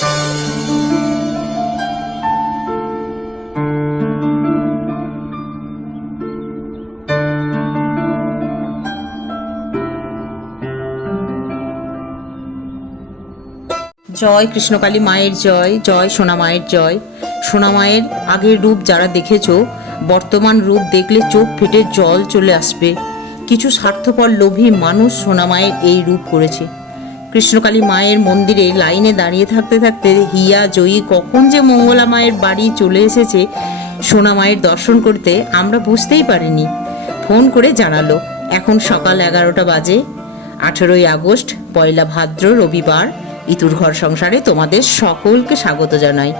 জয় কৃষ্ণকালী মায়ের জয়, জয় সোনা মায়ের জয়। সোনা মায়ের আগের রূপ যারা দেখেছো, বর্তমান রূপ দেখলে চোখ ফেটে জল চলে আসবে। কিছু স্বার্থপর লোভী মানুষ সোনা মায়ের এই রূপ করেছে। কৃষ্ণকালী মায়ের মন্দিরে লাইনে দাঁড়িয়ে থাকতে থাকতে হিয়া জয়ী কখন যে মঙ্গলা মায়ের বাড়ি চলে এসেছে সোনা মায়ের দর্শন করতে, আমরা বুঝতেই পারিনি। ফোন করে জানালো এখন সকাল 11টা বাজে। 18ই আগস্ট, পয়লা ভাদ্র, রবিবার। ইতুর ঘর সংসারে তোমাদের সকলকে স্বাগত জানাই।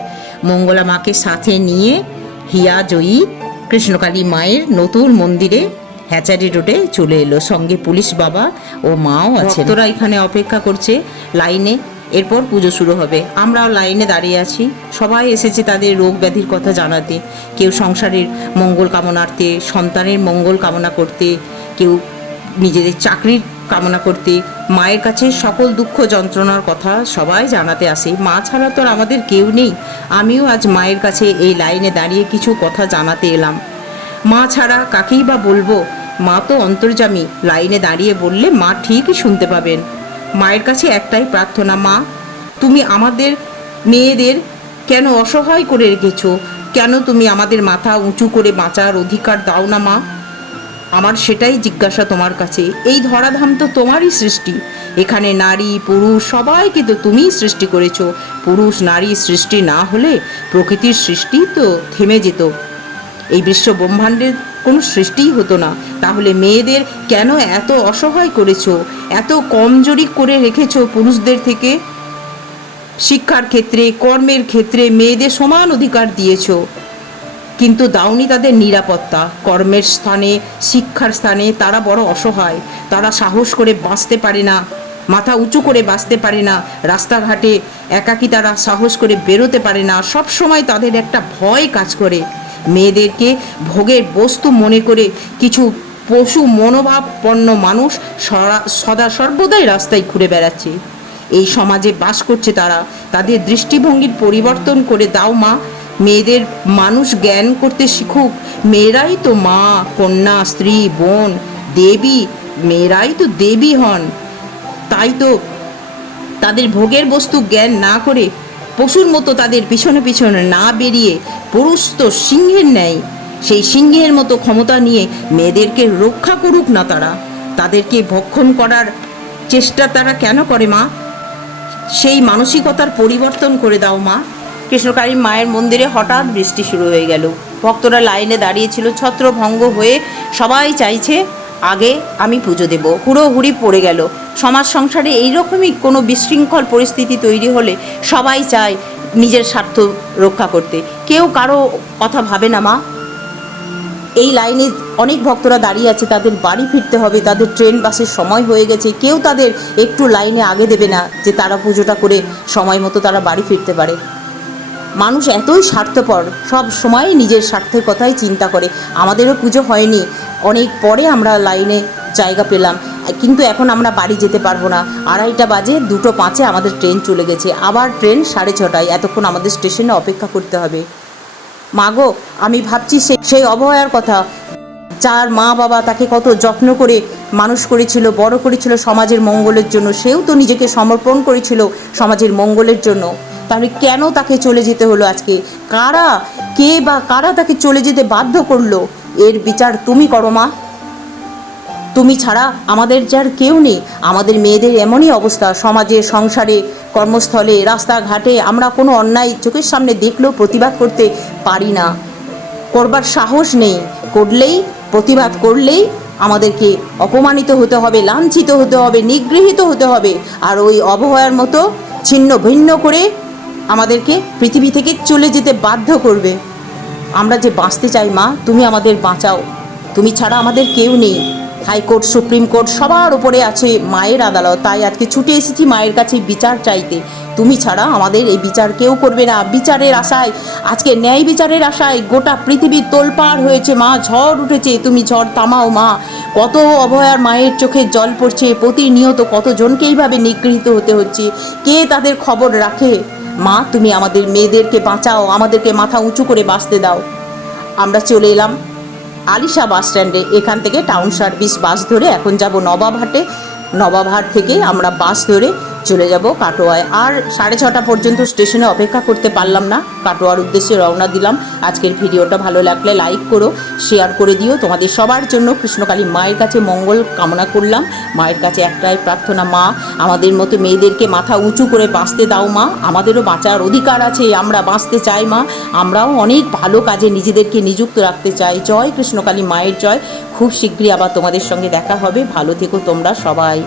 মঙ্গলা মাকে সাথে নিয়ে হিয়া জয়ী কৃষ্ণকালী মায়ের নতুন মন্দিরে হ্যাচারি রোডে চলে এলো। সঙ্গে পুলিশ বাবা ও মাও আছে। তোরা এখানে অপেক্ষা করছে লাইনে, এরপর পুজো শুরু হবে। আমরাও লাইনে দাঁড়িয়ে আছি। সবাই এসেছে তাদের রোগ ব্যাধির কথা জানাতে, কেউ সংসারের মঙ্গল কামনার্থে, সন্তানের মঙ্গল কামনা করতে, কেউ নিজেদের চাকরির কামনা করতে, মায়ের কাছে সকল দুঃখ যন্ত্রণার কথা সবাই জানাতে আসে। মা ছাড়া তো আমাদের কেউ নেই। আমিও আজ মায়ের কাছে এই লাইনে দাঁড়িয়ে কিছু কথা জানাতে এলাম। মা ছাড়া কাকেই বা বলবো? মা তো অন্তর্যামী। লাইনে দাঁড়িয়ে বললে মা ঠিকই শুনতে পাবেন। মায়ের কাছে একটাই প্রার্থনা, মা তুমি আমাদের মেয়েদের কেন অসহায় করে রেখেছো? কেন তুমি আমাদের মাথা উঁচু করে বাঁচার অধিকার দাও না মা? আমার সেটাই জিজ্ঞাসা তোমার কাছে। এই ধরাধাম তো তোমারই সৃষ্টি। এখানে নারী পুরুষ সবাইকে তো তুমিই সৃষ্টি করেছো। পুরুষ নারী সৃষ্টি না হলে প্রকৃতির সৃষ্টি তো থেমে যেত, এই বিশ্ব ব্রহ্মাণ্ডের কোনো সৃষ্টিই হতো না। তাহলে মেয়েদের কেন এত অসহায় করেছো, এত কমজোরি করে রেখেছো পুরুষদের থেকে? শিক্ষার ক্ষেত্রে, কর্মের ক্ষেত্রে মেয়েদের সমান অধিকার দিয়েছো, কিন্তু দাওনি তাদের নিরাপত্তা। কর্মের স্থানে, শিক্ষার স্থানে তারা বড় অসহায়। তারা সাহস করে বাঁচতে পারে না, মাথা উঁচু করে বাঁচতে পারে না। রাস্তাঘাটে একাকী তারা সাহস করে বেরোতে পারে না। সব সময় তাদের একটা ভয় কাজ করে। মেয়েদেরকে ভোগের বস্তু মনে করে কিছু পশু মনোভাবপন্ন মানুষ সদা সর্বদাই রাস্তায় ঘুরে বেড়াচ্ছে। এই সমাজে বাস করছে তারা। তাদের দৃষ্টিভঙ্গির পরিবর্তন করে দাও মা। মেয়েদের মানুষ জ্ঞান করতে শিখুক। মেয়েরাই তো মা, কন্যা, স্ত্রী, বোন, দেবী। মেয়েরাই তো দেবী হন। তাই তো তাদের ভোগের বস্তু জ্ঞান না করে পশুর মতো তাদের পিছনে পিছনে না বেরিয়ে, পুরুষ তো সিংহের ন্যায়, সেই সিংহের মতো ক্ষমতা নিয়ে মেয়েদেরকে রক্ষা করুক না তারা। তাদেরকে ভক্ষণ করার চেষ্টা তারা কেন করে মা? সেই মানসিকতার পরিবর্তন করে দাও মা। কৃষ্ণকালী মায়ের মন্দিরে হঠাৎ বৃষ্টি শুরু হয়ে গেল। ভক্তরা লাইনে দাঁড়িয়েছিল ছত্রভঙ্গ হয়ে। সবাই চাইছে আগে আমি পুজো দেব। হুড়োহুড়ি পড়ে গেল। সমাজ সংসারে এইরকমই কোনো বিশৃঙ্খল পরিস্থিতি তৈরি হলে সবাই চায় নিজের স্বার্থ রক্ষা করতে, কেউ কারো কথা ভাবে না মা। এই লাইনে অনেক ভক্তরা দাঁড়িয়ে আছে, তাদের বাড়ি ফিরতে হবে, তাদের ট্রেন বাসের সময় হয়ে গেছে। কেউ তাদের একটু লাইনে আগে দেবে না যে তারা পুজোটা করে সময় মতো তারা বাড়ি ফিরতে পারে। মানুষ এতই স্বার্থপর, সব সময় নিজের স্বার্থের কথাই চিন্তা করে। আমাদেরও পুজো হয়নি, অনেক পরে আমরা লাইনে জায়গা পেলাম, কিন্তু এখন আমরা বাড়ি যেতে পারবো না। 2:30 বাজে, 2:05 আমাদের ট্রেন চলে গেছে। আবার ট্রেন 6:30। এতক্ষণ আমাদের স্টেশনে অপেক্ষা করতে হবে। মাগো, আমি ভাবছি সেই অবহেলার কথা। যার মা বাবা তাকে কত যত্ন করে মানুষ করেছিল, বড় করেছিল সমাজের মঙ্গলের জন্য, সেও তো নিজেকে সমর্পণ করেছিল সমাজের মঙ্গলের জন্য। তাহলে কেন তাকে চলে যেতে হলো আজকে? কারা তাকে চলে যেতে বাধ্য করলো? এর বিচার তুমি করো মা। তুমি ছাড়া আমাদের যার কেউ নেই। আমাদের মেয়েদের এমনই অবস্থা, সমাজে, সংসারে, কর্মস্থলে, রাস্তাঘাটে আমরা কোনো অন্যায় চোখের সামনে দেখলেও প্রতিবাদ করতে পারি না, করবার সাহস নেই। করলেই, প্রতিবাদ করলেই আমাদেরকে অপমানিত হতে হবে, লাঞ্ছিত হতে হবে, নিগৃহীত হতে হবে। আর ওই অবহেলার মতো ছিন্ন ভিন্ন করে আমাদেরকে পৃথিবী থেকে চলে যেতে বাধ্য করবে। আমরা যে বাঁচতে চাই মা, তুমি আমাদের বাঁচাও। তুমি ছাড়া আমাদের কেউ নেই। হাইকোর্ট, সুপ্রিম কোর্ট সবার উপরে আছে মায়ের আদালত। তাই আজকে ছুটে এসেছি মায়ের কাছে বিচার চাইতে। তুমি ছাড়া আমাদের এই বিচার কেউ করবে না। বিচারের আশায়, আজকে ন্যায় বিচারের আশায় গোটা পৃথিবীর তোলপাড় হয়েছে মা, ঝড় উঠেছে, তুমি ঝড় থামাও মা। কত অভয়ার মায়ের চোখে জল পড়ছে, প্রতিনিয়ত কতজনকে এইভাবে নিগৃহীত হতে হচ্ছে, কে তাদের খবর রাখে? মা, তুমি আমাদের মেয়েদেরকে বাঁচাও, আমাদেরকে মাথা উঁচু করে বাঁচতে দাও। আমরা চলে এলাম আলিশা বাস স্ট্যান্ডে। এখান থেকে টাউন সার্ভিস বাস ধরে এখন যাব নবাবহাটে। নবাবহাট থেকে আমরা বাস ধরে চলে যাব কাটোয়ায়। আর 6:30 পর্যন্ত স্টেশনে অপেক্ষা করতে পারলাম না, কাটোয়ার উদ্দেশ্যে রওনা দিলাম। আজকের ভিডিওটা ভালো লাগলে লাইক করো, শেয়ার করে দিও। তোমাদের সবার জন্য কৃষ্ণকালী মায়ের কাছে মঙ্গল কামনা করলাম। মায়ের কাছে একটাই প্রার্থনা, মা আমাদের মতো মেয়েদেরকে মাথা উঁচু করে বাঁচতে দাও মা। আমাদেরও বাঁচার অধিকার আছে, আমরা বাঁচতে চাই মা। আমরাও অনেক ভালো কাজে নিজেদেরকে নিযুক্ত রাখতে চাই। জয় কৃষ্ণকালী মায়ের জয়। খুব শীঘ্রই আবার তোমাদের সঙ্গে দেখা হবে। ভালো থেকো তোমরা সবাই।